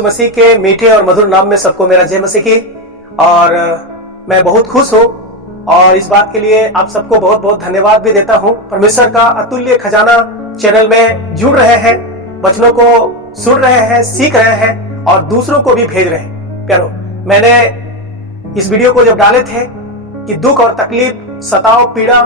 यीशु मसीह के मीठे और मधुर नाम में सबको मेरा जय मसीह की। और मैं बहुत खुश हूँ और इस बात के लिए आप सबको बहुत बहुत धन्यवाद भी देता हूँ। परमेश्वर का अतुल्य खजाना चैनल में जुड़ रहे हैं, वचनों को सुन रहे हैं, सीख रहे हैं और दूसरों को भी भेज रहे हैं। प्यारो, मैंने इस वीडियो को जब डाले थे कि दुख और तकलीफ, सताव, पीड़ा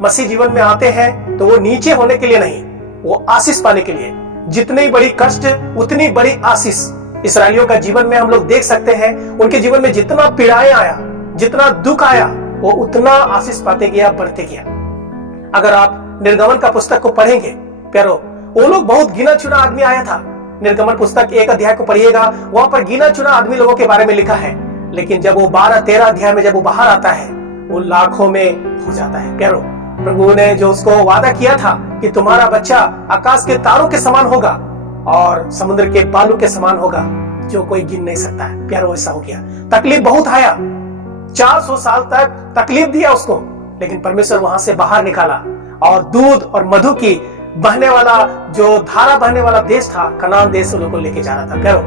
मसीह जीवन में आते हैं तो वो नीचे होने के लिए नहीं, वो आशीष पाने के लिए। जितनी बड़ी कष्ट उतनी बड़ी आशीष इस्राएलियों का जीवन में हम लोग देख सकते हैं। उनके जीवन में जितना पीड़ाएं आया, जितना दुख आया, वो उतना आशीष पाते गया, बढ़ते गया। अगर आप निर्गमन का पुस्तक को पढ़ेंगे प्यारो, वो लोग बहुत गिना चुना आदमी आया था। निर्गमन पुस्तक 1 अध्याय को पढ़िएगा, वहां पर गिना चुना आदमी लोगों के बारे में लिखा है। लेकिन जब वो 12-13 अध्याय में जब वो बाहर आता है, वो लाखों में हो जाता है। प्यारो, प्रभु ने जो उसको वादा किया था कि तुम्हारा बच्चा आकाश के तारों के समान होगा और समुद्र के बालू के समान होगा, जो कोई गिन नहीं सकता है। प्यारो, ऐसा हो गया। तकलीफ बहुत आया, 400 साल तक तकलीफ दिया उसको, लेकिन परमेश्वर वहां से बाहर निकाला और दूध और मधु की बहने वाला, जो धारा बहने वाला देश था, कनान देश, उन लोगों को लेके जा रहा था। प्यारो,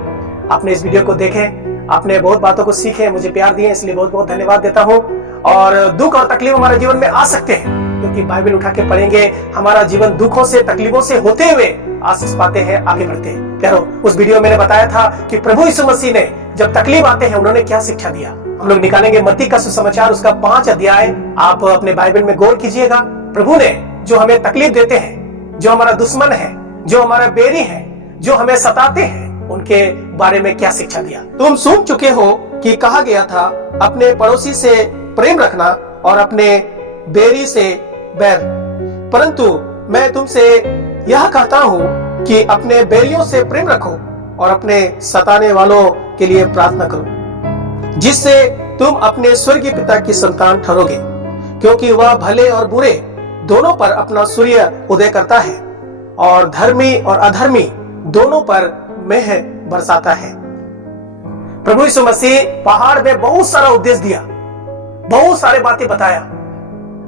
आपने इस वीडियो को देखे, आपने बहुत बातों को सीखे, मुझे प्यार दिए, इसलिए बहुत बहुत धन्यवाद देता हूँ। और दुख और तकलीफ हमारे जीवन में आ सकते हैं, क्योंकि बाइबल उठा के पढ़ेंगे, हमारा जीवन दुखों से, तकलीफों से होते हुए आशीष पाते हैं, आगे बढ़ते हैं। प्यारो, उस वीडियो में मैंने बताया था कि प्रभु यीशु मसीह ने जब तकलीफ आते हैं उन्होंने क्या शिक्षा दिया। हम लोग निकालेंगे मत्ती का सुसमाचार, उसका 5 अध्याय आप अपने बाइबल में गौर कीजिएगा। प्रभु ने जो हमें तकलीफ देते हैं, जो हमारा दुश्मन है, जो हमारा बैरी है, जो हमें सताते हैं, उनके बारे में क्या शिक्षा दिया। तुम सुन चुके हो कि कहा गया था, अपने पड़ोसी से प्रेम रखना और अपने बैरी से बैर। परंतु मैं तुमसे यह कहता हूँ कि अपने बैरियों से प्रेम रखो और अपने सताने वालों के लिए प्रार्थना करो, जिससे तुम अपने स्वर्गीय पिता की संतान ठहरोगे, क्योंकि वह भले और बुरे दोनों पर अपना सूर्य उदय करता है और धर्मी और अधर्मी दोनों पर मेह बरसाता है। प्रभु यीशु मसीह पहाड़ में बहुत सारा उपदेश दिया, बहुत सारे बातें बताया।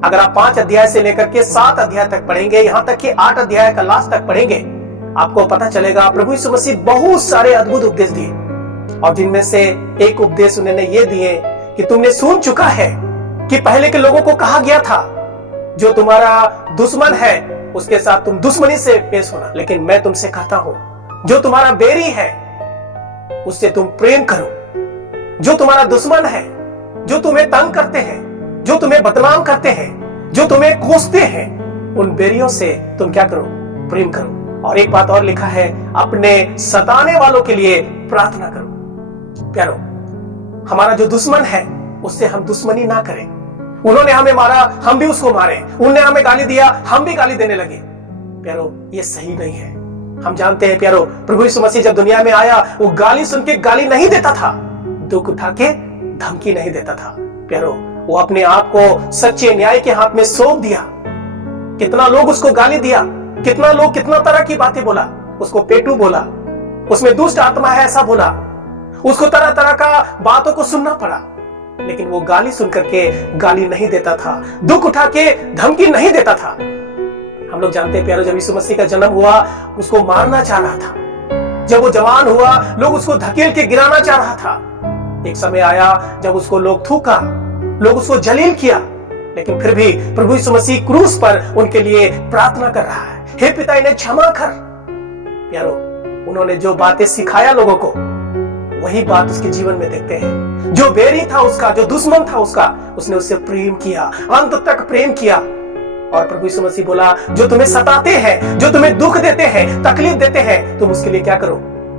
अगर आप 5 अध्याय से लेकर के 7 अध्याय तक पढ़ेंगे, यहां तक कि 8 अध्याय का लास्ट तक पढ़ेंगे, आपको पता चलेगा प्रभु यीशु मसीह बहुत सारे अद्भुत उपदेश दिए। और जिनमें से एक उपदेश उन्होंने ये दिए कि तुमने सुन चुका है कि पहले के लोगों को कहा गया था, जो तुम्हारा दुश्मन है उसके साथ तुम दुश्मनी से पेश होना, लेकिन मैं तुमसे कहता हूं, जो तुम्हारा बैरी है उससे तुम प्रेम करो। जो तुम्हारा दुश्मन है, जो तुम्हें तंग करते हैं, जो तुम्हें बदनाम करते हैं, जो तुम्हें कोसते हैं, उन बैरियों से तुम क्या करो? प्रेम करो। और एक बात और लिखा है, अपने सताने वालों के लिए प्रार्थना करो। प्यारो, हमारा जो दुश्मन है उससे हम दुश्मनी ना करें। उन्होंने हमें मारा, हम भी उसको मारे। उन्होंने हमें गाली दिया, हम भी गाली देने लगे। प्यारो, ये सही नहीं है। हम जानते हैं प्यारो, प्रभु यीशु मसीह जब दुनिया में आया, वो गाली सुन के गाली नहीं देता था, दुख उठा के धमकी नहीं देता था। प्यारो, वो अपने आप को सच्चे न्याय के हाथ में सौंप दिया। कितना लोग उसको गाली दिया, कितना लोग कितना तरह की बातें बोला, उसको पेटू बोला, उसमें दुष्ट आत्मा है ऐसा बोला, उसको तरह तरह का बातों को सुनना पड़ा, लेकिन वो गाली सुन करके गाली नहीं देता था, दुख उठा के धमकी नहीं देता था। हम लोग जानते हैं प्यारो, जब यीशु मसीह का जन्म हुआ, उसको मारना चाह रहा था। जब वो जवान हुआ, लोग उसको धकेल के गिराना चाह रहा था। एक समय आया जब उसको लोग थूका, लोग उसको जलील किया, लेकिन फिर भी प्रभु यीशु मसीह क्रूस पर उनके लिए प्रार्थना कर रहा है, हे पिता इन्हें क्षमा कर। प्यारो, उन्होंने जो बातें सिखाया लोगों को, वही बात उसके जीवन में देखते हैं। जो बैरी था उसका, जो दुश्मन था उसका, उसने उससे प्रेम किया, अंत तक प्रेम किया। और प्रभु यीशु मसीह बोला, जो तुम्हें सताते हैं, जो तुम्हें दुख देते हैं, तकलीफ देते हैं, तुम उसके लिए क्या करो?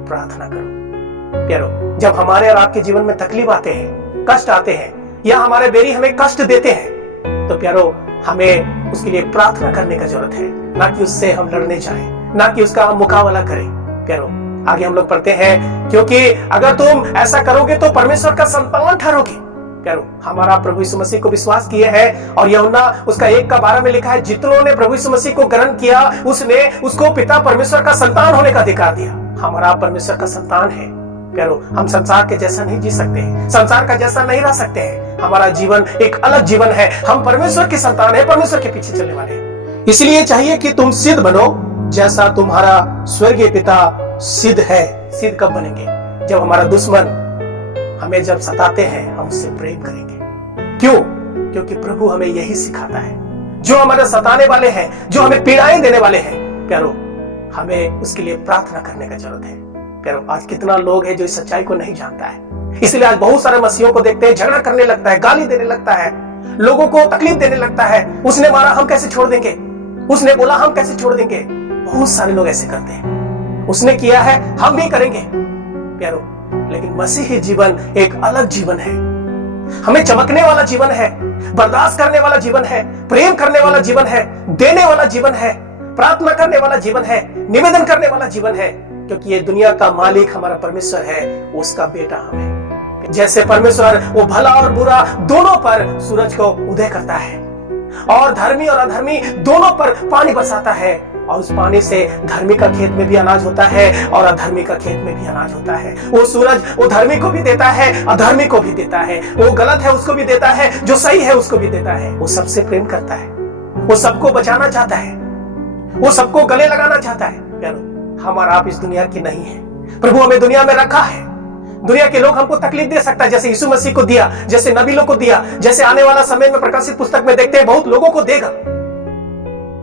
प्रार्थना करो। प्यारो, जब हमारे और आपके जीवन में तकलीफ आते हैं, कष्ट आते हैं, या हमारे बैरी हमें कष्ट देते हैं, तो प्यारो, हमें उसके लिए प्रार्थना करने का जरूरत है, ना कि उससे हम लड़ने जाएं, ना कि उसका हम मुकाबला करें। प्यारो, आगे हम लोग पढ़ते हैं, क्योंकि अगर तुम ऐसा करोगे तो परमेश्वर का संतान ठहरोगे। प्यारो, हमारा प्रभु यीशु मसीह को विश्वास किए हैं, और यूहन्ना उसका 1:12 में लिखा है, जितनों ने प्रभु यीशु मसीह को ग्रहण किया, उसने उसको पिता परमेश्वर का संतान होने का अधिकार दिया। हमारा परमेश्वर का संतान है। प्यारो, हम संसार के जैसा नहीं जी सकते हैं, संसार का जैसा नहीं रह सकते हैं। हमारा जीवन एक अलग जीवन है। हम परमेश्वर के संतान है, परमेश्वर के पीछे चलने वाले हैं। इसलिए चाहिए कि तुम सिद्ध बनो, जैसा तुम्हारा स्वर्गीय पिता सिद्ध है। सिद्ध कब बनेंगे? जब हमारा दुश्मन हमें जब सताते हैं, हम उससे प्रेम करेंगे। क्यों? क्योंकि प्रभु हमें यही सिखाता है। जो हमारे सताने वाले हैं, जो हमें पीड़ाएं देने वाले हैं, प्यारो, हमें उसके लिए प्रार्थना करने का जरूरत है। प्यारो, आज कितना लोग हैं जो इस सच्चाई को नहीं जानता है, इसलिए आज बहुत सारे मसीहों को देखते हैं, झगड़ा करने लगता है, गाली देने लगता है, लोगों को तकलीफ देने लगता है। उसने मारा, हम कैसे छोड़ देंगे? उसने बोला, हम कैसे छोड़ देंगे? बहुत सारे लोग ऐसे करते हैं। उसने किया है, हम भी करेंगे। प्यारो, लेकिन मसीही जीवन एक अलग जीवन है। हमें चमकने वाला जीवन है, बर्दाश्त करने वाला जीवन है, प्रेम करने वाला जीवन है, देने वाला जीवन है, प्रार्थना करने वाला जीवन है, निवेदन करने वाला जीवन है। क्योंकि ये दुनिया का मालिक हमारा परमेश्वर है, उसका बेटा हम है। जैसे परमेश्वर वो भला और बुरा दोनों पर सूरज को उदय करता है, और धर्मी और अधर्मी दोनों पर पानी बरसाता है, और उस पानी से धर्मी का खेत में भी अनाज होता है और अधर्मी का खेत में भी अनाज होता है। वो सूरज वो धर्मी को भी देता है, अधर्मी को भी देता है। वो गलत है उसको भी देता है, जो सही है उसको भी देता है। वो सबसे प्रेम करता है, वो सबको बचाना चाहता है, वो सबको गले लगाना चाहता है। प्यारो, हम और आप इस दुनिया की नहीं है। प्रभु हमें दुनिया में रखा है। दुनिया के लोग हमको तकलीफ दे सकता है, जैसे यीशु मसीह को दिया, जैसे नबी लोग को दिया, जैसे आने वाला समय में प्रकाशित पुस्तक में देखते हैं बहुत लोगों को देगा।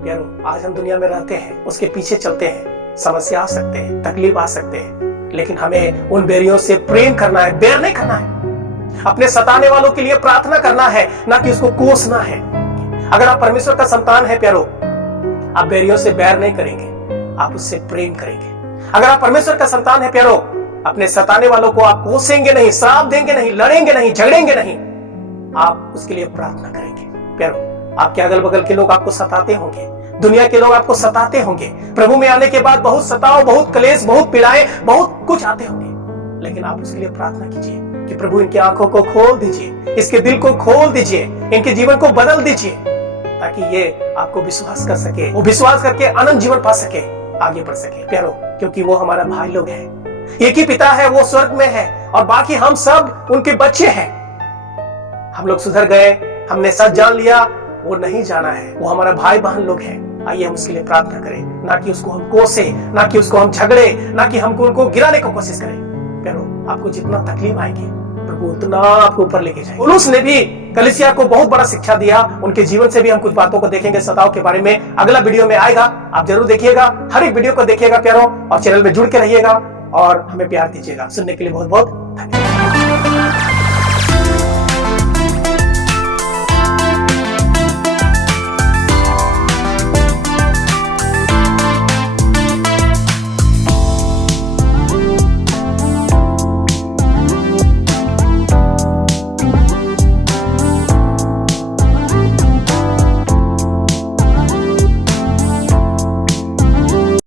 प्यारो, आज हम दुनिया में रहते हैं, उसके पीछे चलते हैं, समस्या आ सकते हैं, तकलीफ आ सकते हैं, लेकिन हमें उन बैरियों से प्रेम करना है, बैर नहीं करना है। अपने सताने वालों के लिए प्रार्थना करना है, ना कि उसको कोसना है। अगर आप परमेश्वर का संतान है प्यारो, आप बैरियों से बैर नहीं करेंगे, आप उससे प्रेम करेंगे। अगर आप परमेश्वर का संतान है प्यारो, अपने सताने वालों को आप कोसेंगे नहीं, श्राप देंगे नहीं, लड़ेंगे नहीं, झगड़ेंगे नहीं, आप उसके लिए प्रार्थना करेंगे। प्यारो, आपके अगल बगल के लोग आपको सताते होंगे, दुनिया के लोग आपको सताते होंगे, प्रभु में आने के बाद बहुत सताव, बहुत क्लेश, बहुत पीड़ाएं, बहुत कुछ आते होंगे, लेकिन आप उसके लिए प्रार्थना कीजिए कि प्रभु इनकी आंखों को खोल दीजिए, इसके दिल को खोल दीजिए, इनके जीवन को बदल दीजिए, ताकि ये आपको विश्वास कर सके, वो विश्वास करके अनंत जीवन पा सके, आगे बढ़ सके। प्यारो, क्योंकि वो हमारा भाई लोग है, एक ही पिता है, वो स्वर्ग में है, और बाकी हम सब उनके बच्चे हैं। हम लोग सुधर गए, हमने सच जान लिया, वो नहीं जाना है, वो हमारा भाई बहन लोग हैं। आइए हम उसके लिए प्रार्थना करें, ना कि उसको हम कोसे, ना कि उसको हम झगड़े, ना कि हमको उनको गिराने की कोशिश करें। प्यारो, आपको जितना तकलीफ आएगी, प्रभु उतना आपको ऊपर लेके जाएगा। पौलुस ने भी कलीसिया को बहुत बड़ा शिक्षा दिया, उनके जीवन से भी हम कुछ बातों को देखेंगे, सताव के बारे में अगला वीडियो में आएगा। आप जरूर देखिएगा, हर एक वीडियो को देखिएगा प्यारो, और चैनल में जुड़ के रहिएगा और हमें प्यार दीजिएगा। सुनने के लिए बहुत बहुत धन्यवाद।